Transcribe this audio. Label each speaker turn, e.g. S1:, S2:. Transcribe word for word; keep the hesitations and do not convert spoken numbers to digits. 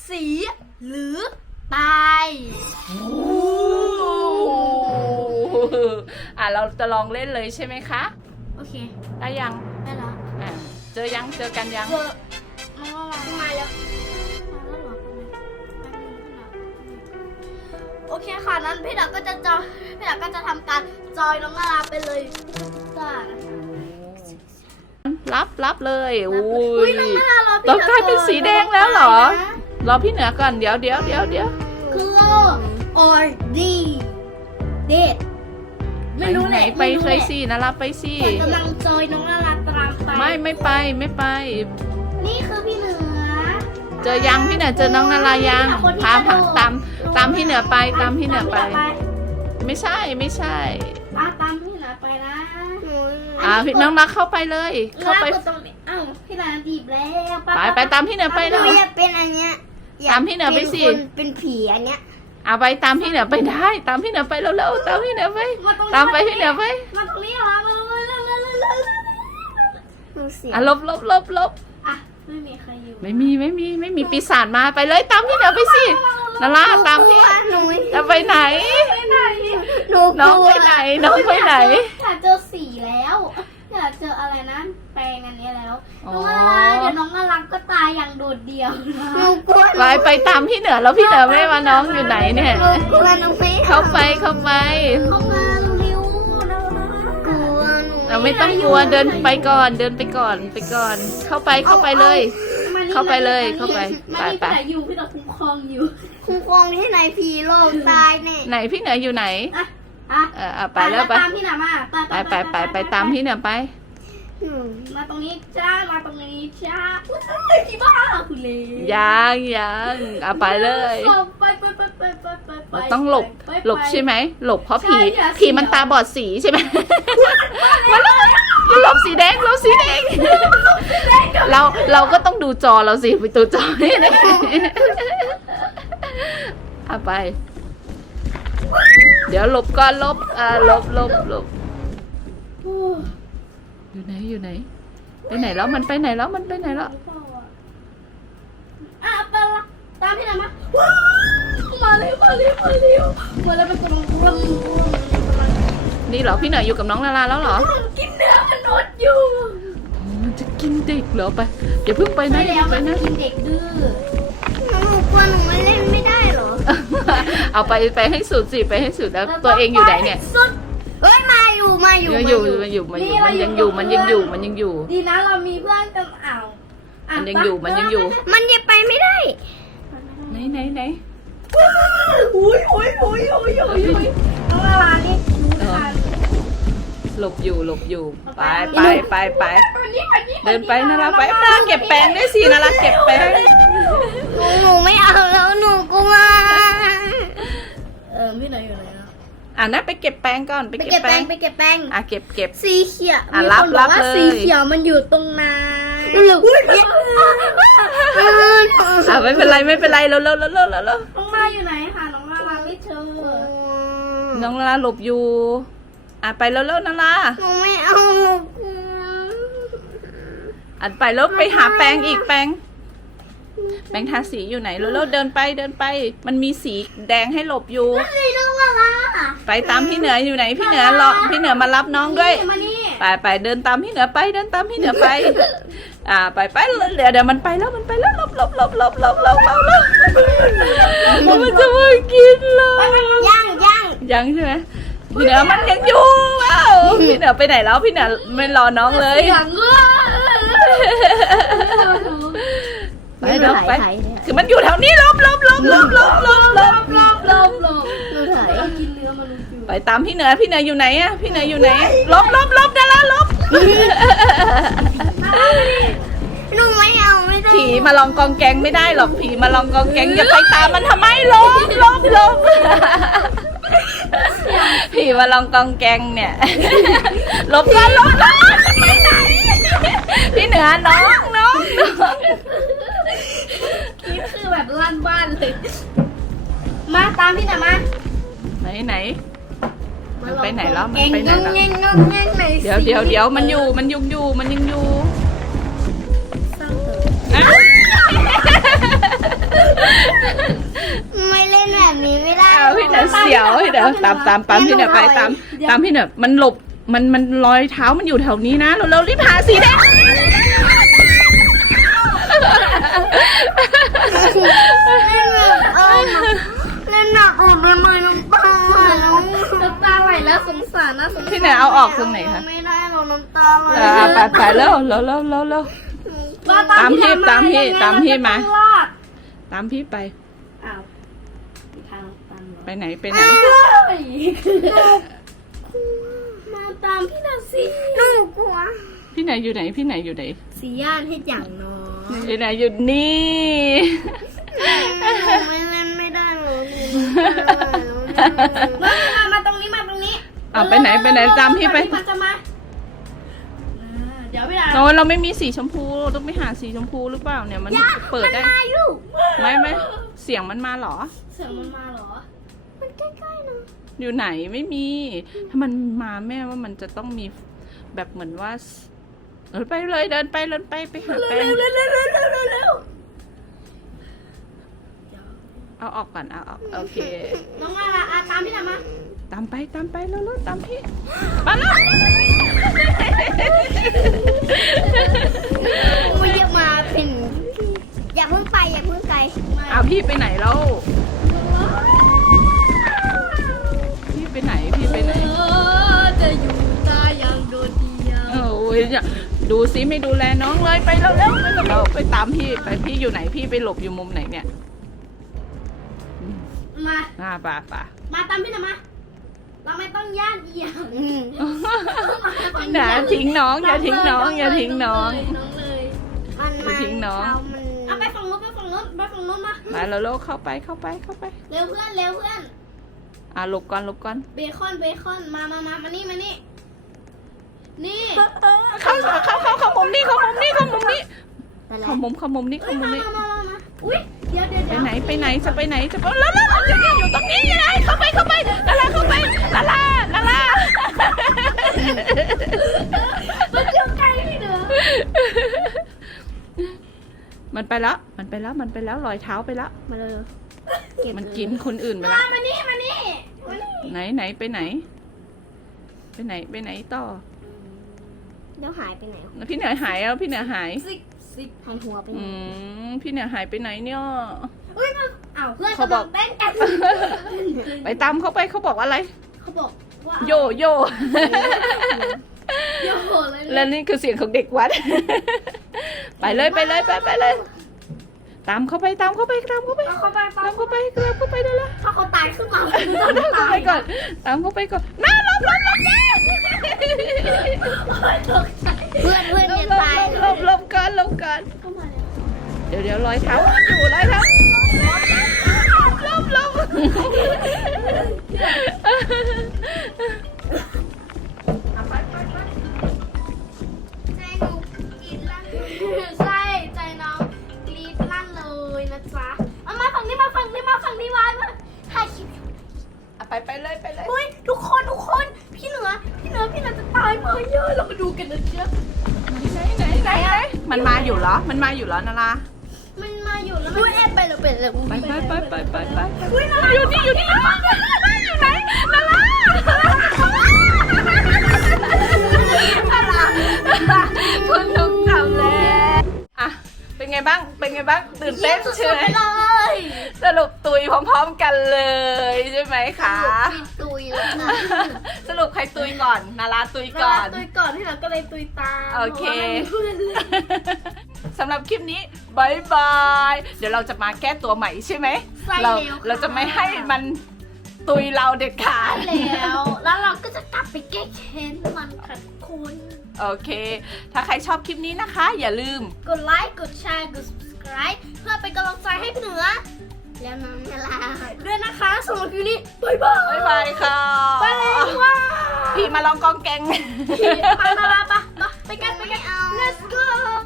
S1: สีหรือตาย
S2: อ่ะเราจะลองเล่นเลยใช่ไหมคะ
S1: โอเค
S2: ได้ยัง
S1: ได้แล้ว
S2: อ่ะเจอยังเจอกันยัง
S1: เจอมาแล้วมาแล้วมาแล้วเหรอโอเคค่ะนั้นพี่ดาก็จะจอยพี่ดาก็จะทำการจอยน้องนาราไปเลยจ้า
S2: รับรับเลยอุ้
S1: อุ้ย
S2: ย
S1: น้องนารารอพี่
S2: เรา
S1: ดาก
S2: ลายเป็นสีแดงแล้วเหรอ
S1: นะ
S2: รอพี่เหนือก่อนเดี๋ยวเดี๋ยวเดี๋ยวเดี๋ยว
S1: คือ or D เดทไม่รู้
S2: ไหน
S1: แหละ
S2: ไป
S1: ม่รู้
S2: ไป
S1: แหละ
S2: สินะรับไปสิ
S1: แต่กำลังจอยน้องนาราตามไป
S2: ไม่ไม่ไปไม่ไป
S1: นี่คือพี่เหนือ
S2: เจอยังพี่เหนือเจอน้องนารายังพาพาตามตามพี่เหนือไปตามพี่เหนือไป ไม่ใช่ไม่ใช่
S1: อ่ะตามพี่เหนือไปนะ
S2: อ่าพี่น้องรักเข้าไปเลย เข้าไป
S1: ลกดตรงนี้อ้าวพี่เหนือดีบแล้ว
S2: ไปไปตามพี่เหนือไป
S3: ห
S2: เล
S3: นู
S2: ย
S3: อยากเป็นอันเนี้ย
S2: ตามพี่เหนือไปสิ
S3: ยากเป็นคนเป็นผีอันเนี้ย
S2: เอาไปตามพี่เหนือไปได้ ตามพี่เหนือไปเร็วๆตามพี่เหนือไป ตามไปพี่เหนือไป
S1: มาตรงนี้เหรอมาตรงนี้เร็วเร็วเร็วเร็ว
S3: หนูเสีย
S2: อ่ะลบลบลบลบ
S1: อ่ะไม่มีใครอยู่
S2: ไม่มีไม่มีไม่มีปีศาจมาไปเลยตามพี่เหนือไปสินาราตามพี่
S3: หนู
S2: จะไปไหน
S1: ไปไหน
S3: หนูก
S2: น้อง
S3: ลัว
S2: ไปไหนน้องไปไหน
S1: อยากเจอสีแล้วอยากเจออะไรนะแปลงอันนี้แล้ว
S2: อ๋อ
S1: น้องอะไรเดี๋ยวน้องน่ารักก็ตายอย่างโดดเดี่ยวนะ
S3: หนูกลัว
S2: ไปไปตามพี่เหนือแล้วพี่เหนือไม่มาน้องอยู่ไหนเนี่ย
S3: หนูกลัวหนูไม่
S2: เข้าไปเข้าไป
S1: เข้ามาเร็วๆน้องน่ารัก
S3: กลัวหนู
S2: เราไม่ต้องกลัวเดินไปก่อนเดินไปก่อนไปก่อน เข้าไปเข้าไปเลย
S1: มานี่
S2: เข้าไปเลย
S1: มนี่
S2: เข้าไป
S1: มานี่
S2: ไป
S1: พี่
S2: ไป
S1: แต่อยู่พี่แต่คุ้มครองอยู่
S3: คุ้มครองที่ไหนผีโลกตายแน่
S2: ไหนพี่เหนืออยู่ไหน
S1: อ่ะอ่ะ
S2: เออเอาไปแล้วไป
S1: ตามพี่หนามา
S2: ไปไปไปไปตามพี่เหนือไป
S3: หนู
S1: มาตรงนี้จ้ามาตรงนี้จ้าอุ้ยพี่บ้าคุณเลย
S2: ยังยังเอาไปเลย
S1: ไปไปไปไปไปไปไป
S2: ต้องหลบ
S1: ไป
S2: หลบใช่ไหมหลบเพราะผี
S1: ใช่ค่ะ
S2: ผีมันตาบอดสีใช่ไหมมันหลบสีแดงหลบสีแดงเราเราก็ต้องดูจอเราสิไปตัวจอนี่นะเอาไป เดี๋ยวหลบก่อนหลบอ่าหลบหลบหลบ
S1: โอ้
S2: อยู่ไหนอยู่ไหน ไปไหนแล้วมันไปไหนแล้วมันไปไหนแล้ว
S1: อ่ะไปละตามพี่หนามาว้าวมาเร็วมาเร็วมาเร็วมาแล้วเป็นกำลังกำลัง
S2: นี่เหรอพี่เหนืออยู่กับน้องนาราแล้วเหรอ
S1: กินเนื้อมนุษย์อยู่
S2: มันจะกินเด็กเหรอไปอย่าเพิ่งไปนะอย่า
S1: ไป
S2: เพิ่งไปนะ
S1: กินเด็กดื้อ
S3: หนูกลัวหนูไม่เล่นไม่ได้เหรอ
S2: เอาไปไปให้สุดสิไปให้สุดแล้วตัวเองอยู่ไหนเนี่ย
S1: สุด
S3: เอ้ยมาอยู่มาอยู่
S2: มันอยู่มันอยู่มันอยู่มันยังอยู่มันยังอยู่มันยังอยู่
S1: ดีนะเรามีเพื่อนกันอ่าว
S2: มันยังอยู่มันยังอยู่
S3: มันยังไปไม่ได้
S2: ไหนไหนไหน
S1: อุ้ยอุ้ยอุ้ยอุ้ยอุ้ยอุ้ยน้องลาลานี่รู้ทัน
S2: หลบอยู่หลบอยู่ไปไปไปไป
S1: วันนี้วันนี้
S2: เดินไปนาราไปนาราเก็บแปรงด้วยสินาราเก็บแปรง
S3: หนูหนูไม่เอาแล้วหนูกลัว
S1: เออพี่ไหนอยู่ไหนอ่ะ
S2: อ่ะนะไปเก็บแปรงก่อนไป
S3: ไป
S2: เก็
S3: เก็
S2: บบ แป
S3: แป้
S2: รง ง
S3: ไปเก็บแป้ง
S2: อ่ะเก็บเก็บ
S1: สีเขียว
S2: อ่ะ
S1: มี
S2: รับ
S1: คนบอกว่า
S2: รับเลย
S1: สีเขียวมันอยู่ตรงนั้น
S3: หนู
S2: อ่ะไม่เป็นไรไม่เป็นไรเร็วเร็วเร็วเร็วเร็ว
S1: น้องลาอยู่ไหนคะน้องลาลาไม่เจอ
S2: น้องนาราหลบอยู่อ่ะไปเร็วเร็วนารา
S3: หนูไม่เอา
S2: อ่ะไปแล้วไปหาแปรงอีกแปรงแปรงทาสีอยู่ไหนเร็วเร็วเดินไปเดินไป มันมีสีแดงให้หลบอยู่
S1: สีน้องลาลา
S2: ไปตามพี่เหนืออยู่ไหนพี่เหนือรอพี่เหนือมารับน้องด้วย
S1: มานี่
S2: ไปไปเดินตามพี่เหนือไปเดินตามพี่เหนือไป อ่าไปไปเดี๋ยวเดี๋ยวมันไปแล้วมันไปแล้วหลบหลบหลบหลบหลบหลบหลบหลบมันจะมากินเลย
S3: ย่างย่าง
S2: ยังใช่ไหมพี่เหนือมันยังอยู่ว้าวพี่เหนือไปไหนแล้วพี่เหนือไม่รอน้องเลย
S1: เสียงเอ้ย
S2: ไปเดี๋ยวไปคือมันอยู่แถวนี้หลบหลบหลบหลบหลบหลบหลบ
S1: หลบหลบหลบ
S3: หนูถ่าย
S1: เรากินเนื้อมนุษย์อยู่
S2: ไปตามพี่เหนือพี่เหนืออยู่ไหนอะพี่เหนืออยู่ไหนหลบหลบหลบดาราหลบ
S3: หนูไม่เอาไม่ได้
S2: ผีมาลองกองแกงไม่ได้หรอกผีมาลองกองแกงอย่าไปตามมันทำไมหลบหลบหลบผีมาลองกองแกงเนี่ยหลบกันหลบหลบไปไหนพี่เหนือน้องน้องน้อง
S1: นี่คือแบบลั่นบ้านเลย มาตามพี่หน่อยมา
S2: ไหนไหนมันไปไหนแล้วมัน
S3: เก่ง
S2: ไปไหน
S3: งง
S2: แล้ว
S3: เงงงงเงงไหน
S2: เดี๋ยวเดี๋ยวเดี๋ยวมันอยู่มันยังอยู่มันยังอยู่
S1: เศร้าเถอะ
S2: อ้าวตามตามตามพี่เหนือไปตามตามพี่เหนือมันหลบมันมันรอยเท้ามันอยู่แถวนี้นะเราเรารีบหาสีแดง
S3: เออเล่นหนักออกไปไหมน้ำตาแล้ว
S1: น้ำตาไหลแล้วสงสารนะสงสาร
S2: พี่เหนือเอาออกตรงไหนคะ
S3: ไม่ได้หรอกน้ำตาไหล
S2: อ่าไปไปเร็วเร็วเร็วเร็วเร็ว ตามพี่ตามพี่ตามพี่มา ตามพี่ไป
S1: อ้าวทางตามเหรอ
S2: ไปไหนไปไหน
S1: มาตามพี่หน่อยสิ
S3: หนูกลัว
S2: พี่ไหนอยู่ไหนพี่ไหนอยู่ไหน
S1: สีย่านให้อย่างน้อย
S2: พี่ไหนอยู่นี่
S3: หนูไม่เล่นไม่ได้หรอก
S1: มามามาตรงนี้มาตรงนี้
S2: เอาไปไหนไปไหนตามพี่ไป
S1: มาจะมาอ่าเดี๋ยวพี่ดา
S2: โอ้เราไม่มีสีชมพูต้องไปหาสีชมพูหรือเปล่าเนี่ยมันเปิดได้
S3: อายุ
S2: ไม่ไม่เสียงมันมาเหรอ
S1: เสียงมันมาเหรอ
S3: มันใกล้ๆนะ
S2: อยู่ไหนไม่มี ถ้ามันมาแม่ว่ามันจะต้องมีแบบเหมือนว่าเออไปเลยเดินไปเดินไปไปหาแป้ง
S1: เร็วเร็วเร็วเร็วเร็วเร็ว
S2: เอาออกก่อนเอาออกโอเค
S1: น้องมาละอ่ะตามพี่ดามา
S2: ตามไปตามไปแล้วแล้วตามพี่มาแล้ว
S3: กูอยากมาเป็นอย่าเพิ่งไปอย่าเพิ่งไกล
S2: เอาพี่ไปไหนแล้วพี่ไปไหนพี่ไปไหน
S1: เออจะอยู่ตายอย่างโดดเดี่ยว
S2: โอ้ยเนี่ยดูซิไม่ดูแลน้องเลยไปแล้วแล้วไปแล้วไปตามพี่ไปพี่อยู่ไหนพี่ไปหลบอยู่มุมไหนเนี่ย
S1: มา
S2: อ่าป่าป่า
S1: มาตามพี่ดามาเราไม่ต้องย่านเอียง
S3: อืม
S2: อย่าทิ้งน้องอย่าทิ้งน้องอย่าทิ้งน้อง
S1: น้องเลย
S3: มัน
S2: อย่าทิ้งน้อง
S3: เขามัน
S1: เอาไปฝั่งนู้นไปฝั่งนู้นไปฝั่งนู้นมา
S2: มาแล้วลูกเข้าไปเข้าไปเข้าไป
S1: เร็วเพื่อนเร็วเพื่อน
S2: อ่าหลบก่อนหลบก่อน
S1: เบคอนเบคอนมามามามานี่มานี่นี่
S2: เข้าเข้าเข้าเข้ามุมนี้เข้ามุมนี้เข้ามุมนี้
S3: ไปแล้
S2: เข้าว มุมเข้ามุมนี้
S1: เอ้
S2: เข้าย มุม
S1: มา
S2: นี้
S1: มามามามาอุ้ยเดี๋ยวเดี๋ยว
S2: ไป
S1: เดี๋ยว
S2: ไหนไปไหนจะไปไหนจะไปแล้วแล้วอยู่นี่อยู่ตรงนี้ยังไงเข้าไปเข้าไปลาลาเข้าไปลาลาลาลา
S1: มันอยู่ไกลพี่เด้อ
S2: มันไปแล้วมันไปแล้วมันไปแล้วรอยเท้าไปแล้ว
S3: มาเลย
S2: มันกินคนอื่นไป
S1: มา
S2: แล้ว
S1: มานี่มานี่มานี่
S2: ไหนไหนไปไหน ไปไหนไปไหนต่อ
S3: เดี๋ยวหายไปไหน
S2: พี่เหนือหายแล้วพี่เหนือหาย
S1: ซิกซิก
S3: หายหัวไปไหน
S2: อืมพี่เหนือหายไปไหนเนี่ย
S1: อุ้ยมันอ้าวเพื่อน
S2: เขาบอก
S1: กำลังเต้นกัน
S2: ไปตามเขาไปเขาบอกว่าอะไร
S1: เขาบอกว่า
S2: โยโย
S1: โยโหเลย
S2: และนี่คือเสียงของเด็กวัด ไปเลยไปเลยไปไปเลย ตามเขาไปตามเขาไปตามเขาไป
S1: เอาเข้าไป
S2: ตามเขาไปตามเขาไปได้แล้ว
S1: ถ้าเขาตายขึ้นมา
S2: ตามเขาไปก่อนตามเขาไปก่อนน้าลบลบลบ
S3: เพื่อนเพื่อน
S2: ล
S3: จะ
S2: บ
S3: ตาย
S2: ลบลบกันลบกัน
S1: เข้ามาแล้ว
S2: เดี๋ยวเดี๋ยวรอยเท้ามันอยู่รอยเท้าลบลบ
S3: ใจหนูกินแล้ว
S1: ใช่ใจน้องกรี๊ดลั่นเลยนะจ๊ะเอามาฝั่งนี้มาฝั่งนี้มาฝั่งนี้ไว้มาถ่ายคลิป
S2: ไปไปเลยไปเลย
S1: เฮ้ยทุกคนทุกคนพี่เหนือพี่เหนือพี่เหนือจะตายมาเยอะเรามาดูกันนะเจ๊ะ
S2: ไหนไหนไหนไหนมันมาอยู่เหรอมันมาอยู่เหรอนารา
S1: มันมาอยู่แล้วมันแอบไปเลยไปเลย
S2: ไปไปไปไปไปไป
S1: อุ้ยนารา
S2: อยู่นี่อยู่นี่อยู่ไหนนาราคุณถูกจับแล้วอ่ะเป็นไงบ้างเป็นไงบ้างตื่นเต้นใช่ไหม
S1: เลย
S2: สรุปตุยพร้อมๆกันเลยใช่ไหมคะ
S3: พี่ตุยแล้วค่ะ
S2: สรุปใครตุยก่อนนาราตุย
S1: ก่
S2: ก่
S1: อ
S2: อน น
S1: ตุยก่อนที่เราก็เลยตุยตาม
S2: โอเค
S1: พราะว่ามันมีเพื่อนเลย
S2: สำหรับคลิปนี้บายบาย เดี๋ยวเราจะมาแก้ตัวใหม่ใช่ไหม
S1: ใช่
S2: เรา
S1: แล้ว
S2: เราจะไม่ให้มันตุยเราเด็ดขาด
S1: แล้ว แล้วเราก็จะกลับไปแก้แค้นมันค่ะคุณ
S2: โอเค ถ้าใครชอบคลิปนี้นะคะ อย่าลืม
S1: กดไลค์ กดแชร์ กด subscribe เพื่อเป็นกำลังใจให้พี่เหนือ
S3: แล้วน้องนารา
S1: ด้วยนะคะสำหรับคลิปนี้บายบาย
S2: บ๊ายบายค่ะ
S1: ไปเลยว่า
S2: พี่มาลองกองแกง
S1: มามามาไปไปกันไปกัน let's go